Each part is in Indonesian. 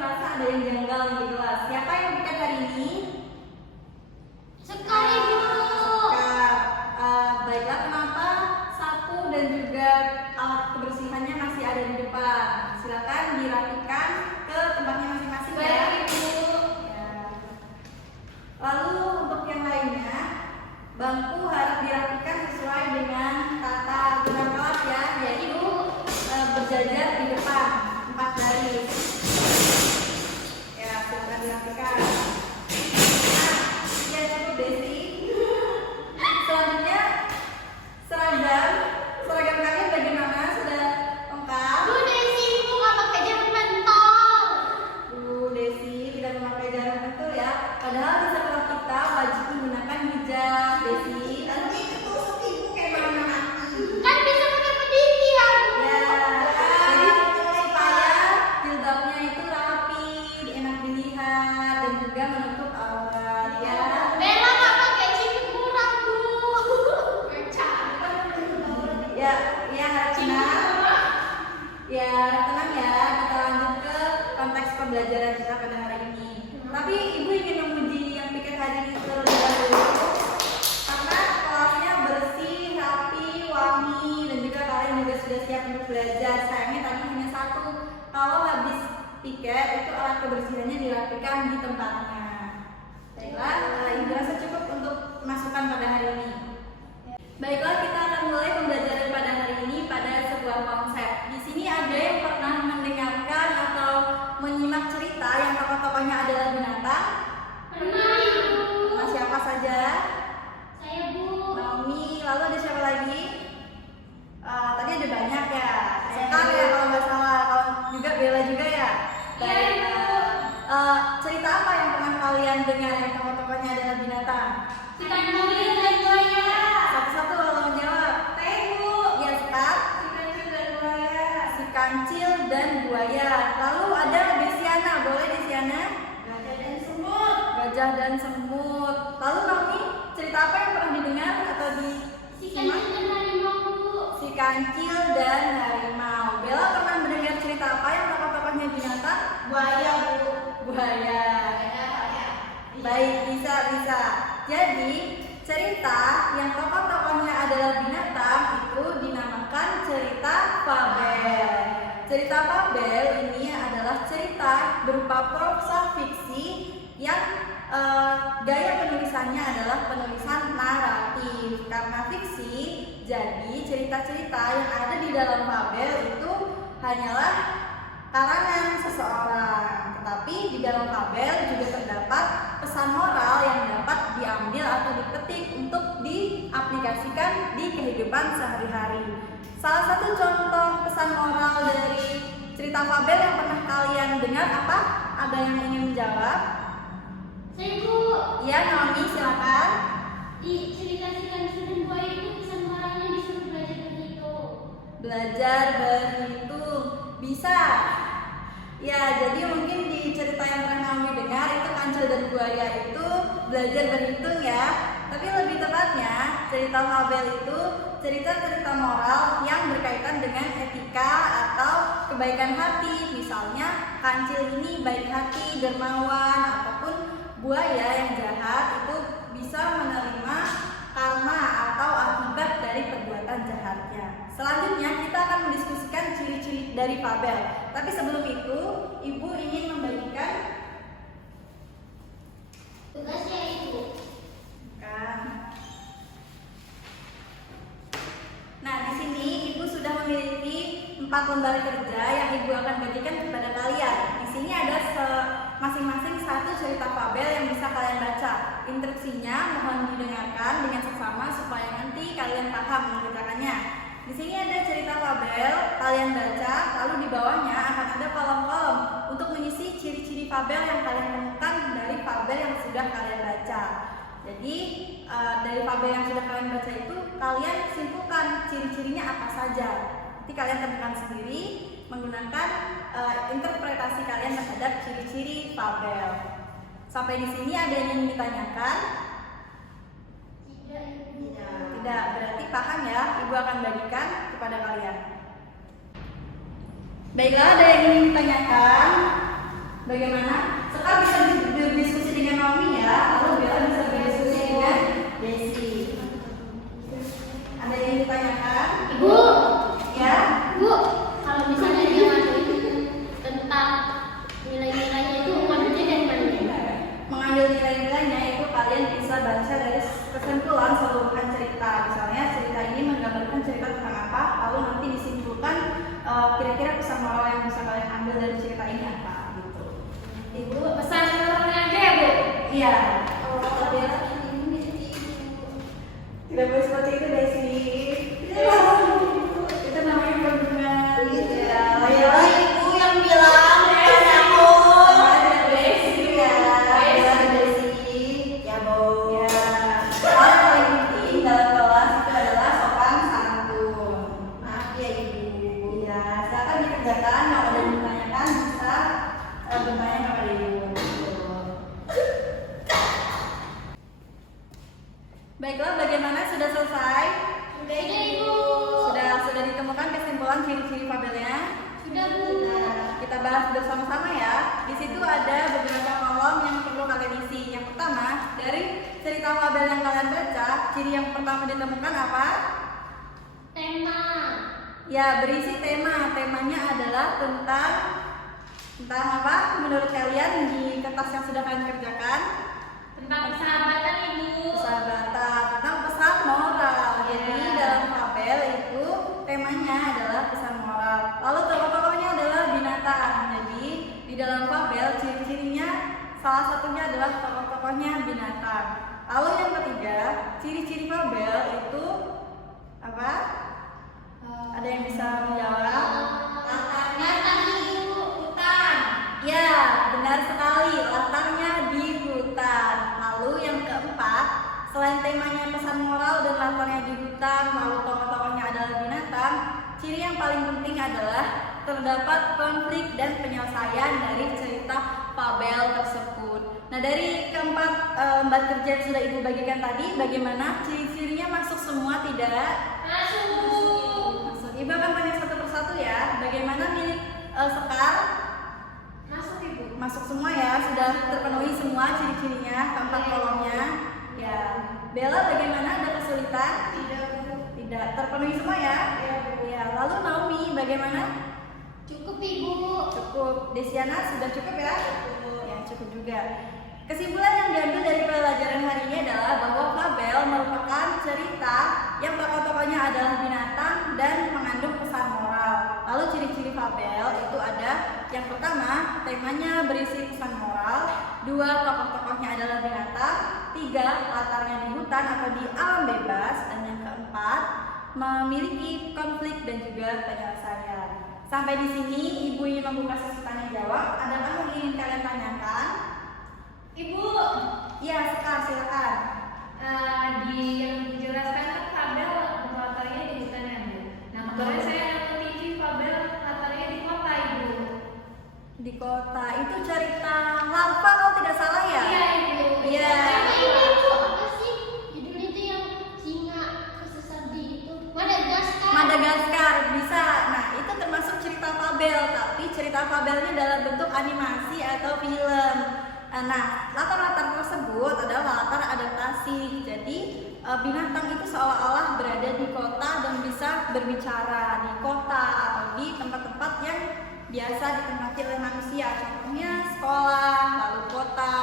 merasa ada yang janggal di kelas. Siapa yang piket hari ini? Sekali dulu. Baiklah, kenapa sapu dan juga alat kebersihannya masih ada di depan? Silakan dirapikan ke tempatnya masing-masing ya. Baik, Ibu. Ya. Lalu untuk yang lainnya, bangku harus dirapikan sesuai dengan tata dengan kelas ya, yaitu berjajar di depan 4 baris. Ya, silakan dirapikan. Nah, ya cukup Desi. Selanjutnya seragam kalian bagaimana? Sudah lengkap? Bu Desi, Ibu nggak pakai jarum pentol. Bu Desi tidak memakai jarum pentul ya. Padahal di sekolah kita wajib menggunakan hijab, Desi. Nanti ketusuk ibu kayak mana mati. Kan bisa pakai pendidi ya, Bu. Ya, jadi supaya jilbabnya itu rapi, enak dilihat dan juga menutup aurat ya. Bella nggak pakai cincin murah, Bu. Ya, ya harap tenang. Ya harap tenang ya. Kita lanjut ke konteks pembelajaran kita pada hari ini. Tapi ibu ingin memuji yang piket hari ini terlebih dahulu karena kelasnya bersih, rapi, wangi dan juga kalian juga sudah siap untuk belajar. Sayangnya tadi hanya satu. Kalau habis piket itu alat kebersihannya dirapikan di tempatnya. Baiklah, ibu rasa cukup untuk masukan pada hari ini. Baiklah, kita akan mulai pembelajaran pada hari ini pada sebuah konsep. Di sini ada yang pernah mendengarkan atau menyimak cerita yang tokoh-tokohnya adalah binatang? Pernah, Ibu. Nah, siapa saja? Saya, Bu. Naomi, lalu ada siapa lagi? Tadi ada banyak ya. Saya, Sekar Bu. ya kalau nggak salah. Kalau juga Bella juga ya. Iya, Baik. Ibu. Cerita apa yang pernah kalian dengar yang tokoh-tokohnya adalah binatang? Ikan mobil dan buaya. Satu-satu kalau menjawab. Ibu. Ya, Sekar. Ikan kecil dan buaya. Si kancil dan buaya. Lalu ada Desiana, boleh Desiana? Gajah dan semut. Gajah dan semut. Lalu Naomi, cerita apa yang pernah didengar atau Si kancil dan harimau, Bu. Si kancil dan harimau. Bella pernah mendengar cerita apa yang tokoh-tokohnya binatang? Buaya, Bu. Buaya. Baik, bisa. Jadi, cerita yang tokoh-tokohnya adalah binatang itu dinamakan cerita fabel. Cerita fabel ini adalah cerita berupa prosa fiksi yang gaya penulisannya adalah penulisan naratif. Karena fiksi, jadi cerita-cerita yang ada di dalam fabel itu hanyalah karangan seseorang. Tetapi di dalam fabel juga terdapat pesan moral yang dapat diambil atau dipetik untuk diaplikasikan di kehidupan sehari-hari. Salah satu contoh pesan moral dari cerita fabel yang pernah kalian dengar apa? Ada yang ingin menjawab? Saya, Bu. Ya, Naomi, silakan. Di cerita si kancil dan buaya itu pesan moralnya disuruh belajar berhitung. Belajar berhitung. Bisa. Ya, jadi mungkin di cerita yang pernah Naomi dengar itu kancil dan buaya itu belajar berhitung ya. Tapi lebih tepatnya cerita fabel itu cerita-cerita moral yang berkaitan dengan etika atau kebaikan hati. Misalnya kancil ini baik hati, dermawan, ataupun buaya yang jahat itu bisa menerima karma atau akibat dari perbuatan jahatnya. Selanjutnya kita akan mendiskusikan ciri-ciri dari fabel. Tapi sebelum itu, Ibu ingin membagikan Tugasnya, Ibu. Nah, di sini Ibu sudah memiliki 4 lembar kerja yang Ibu akan bagikan kepada kalian. Di sini ada masing-masing satu cerita fabel yang bisa kalian baca. Instruksinya mohon didengarkan dengan seksama supaya nanti kalian paham mengerjakannya. Di sini ada cerita fabel, kalian baca, lalu di bawahnya akan ada kolom-kolom untuk mengisi ciri-ciri fabel yang kalian temukan dari fabel yang sudah kalian baca. Jadi dari fabel yang sudah kalian baca itu kalian simpulkan ciri-cirinya apa saja. Nanti kalian temukan sendiri menggunakan interpretasi kalian terhadap ciri-ciri fabel. Sampai di sini ada yang ingin ditanyakan? Tidak, berarti paham ya. Ibu akan bagikan kepada kalian. Baiklah, ada yang ingin ditanyakan? Bagaimana? Sekar bisa berdiskusi dengan Naomi ya, lalu Bella bisa berdiskusi dengan Desi. Ada yang ditanyakan? Ibu, Ya? Bu, kalau misalnya dia ngajarin tentang nilai-nilainya itu ngambilnya dari mana? Mengambil nilai-nilainya itu kalian bisa baca dari kesimpulan seluruhan cerita. Misalnya cerita ini menggambarkan cerita tentang apa, lalu nanti disimpulkan kira-kira pesan moral yang bisa kalian ambil dari cerita ini apa gitu. Ibu Pesan moralnya aja ya, Bu? iya. Bella Tidak boleh seperti itu Desi. Itu namanya perhubungan. Ya, ya. Ibu yang bilang kamu Desi ya. Bella dan Desi. ya Bu. Ya, hal yang paling penting dalam kelas itu adalah sopan santun. Maaf ya Ibu. Iya, silakan dikerjakan. Kalau ada yang ditanyakan bisa bertanya kepada ibu. Baiklah, bagaimana? Sudah selesai? Sudah ada, Ibu. Sudah ditemukan kesimpulan ciri-ciri fabelnya? Sudah, Bu. Nah, kita bahas bersama-sama ya. Di situ ada beberapa kolom yang perlu kalian isi. Yang pertama, dari cerita fabel yang kalian baca, ciri yang pertama ditemukan apa? Tema. Ya, berisi tema. Temanya adalah tentang apa? Menurut kalian di kertas yang sudah kalian kerjakan? Tentang persahabatan, Ibu. Persahabatan, tentang pesan moral. Jadi dalam fabel itu temanya adalah pesan moral. Lalu tokoh-tokohnya adalah binatang. Jadi di dalam fabel ciri-cirinya salah satunya adalah tokoh-tokohnya binatang. Lalu yang ketiga, ciri-ciri fabel itu apa? Ada yang bisa menjawab? Latarnya Ibu, hutan. Ya, benar sekali. Latarnya di hutan. Lalu yang keempat, selain temanya pesan moral dan latarnya di hutan, lalu tokoh-tokohnya adalah binatang, ciri yang paling penting adalah terdapat konflik dan penyelesaian dari cerita fabel tersebut. Nah, dari keempat lembar kerja yang sudah Ibu bagikan tadi, bagaimana ciri-cirinya masuk semua tidak? Masuk. Masuk. Ibu akan tanya satu persatu ya. Bagaimana milik Sekar? Masuk, Ibu. Masuk semua ya, sudah terpenuhi semua ciri-cirinya, keempat kolomnya. Ya, Bella bagaimana? Ada kesulitan? Tidak, Bu. Tidak, terpenuhi semua ya? Ya, lalu Naomi bagaimana? Cukup, Ibu. Cukup. Desiana sudah cukup ya? Ya, cukup juga. Kesimpulan yang diambil dari pelajaran hari ini adalah bahwa fabel merupakan cerita yang tokoh-tokohnya adalah binatang dan mengandung pesan moral. Lalu ciri-ciri fabel itu ada yang pertama, temanya berisi pesan moral. Dua, tokoh-tokohnya adalah binatang. Tiga, latarnya di hutan atau di alam bebas. Dan yang keempat, memiliki konflik dan juga penyelesaian. Sampai di sini Ibu ingin membuka sesi tanya jawab. Adakah yang ingin kalian tanyakan? Ibu, Ya, Sekar, silakan. di yang dijelaskan kan fabel latarnya di hutan ya, Bu. Nah, kemarin saya nonton TV fabel latarnya di kota, Ibu. Di kota itu cerita larva kalau tidak salah ya? Iya, Ibu. Iya. Sama ini, Bu. Apa sih? Judulnya itu yang singa kesesat di itu. Madagaskar. Madagaskar bisa. Nah, itu termasuk cerita fabel, tapi cerita fabelnya dalam bentuk animasi atau film. Nah, latar-latar tersebut adalah latar adaptasi. Jadi binatang itu seolah-olah berada di kota dan bisa berbicara di kota atau di tempat-tempat yang biasa ditempati oleh manusia. Contohnya sekolah, lalu kota.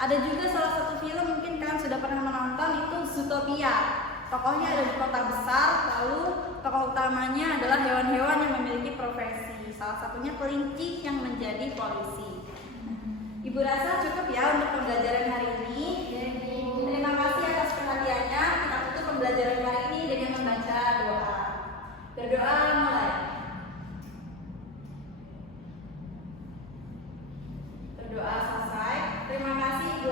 Ada juga salah satu film mungkin kalian sudah pernah menonton, itu Zootopia. Tokohnya ada di kota besar, lalu tokoh utamanya adalah hewan-hewan yang memiliki profesi. Salah satunya kelinci yang menjadi polisi. Ibu rasa cukup ya untuk pembelajaran hari ini. Terima kasih atas perhatiannya. Kita tutup pembelajaran hari ini dengan membaca doa. Berdoa mulai. Berdoa selesai. Terima kasih Ibu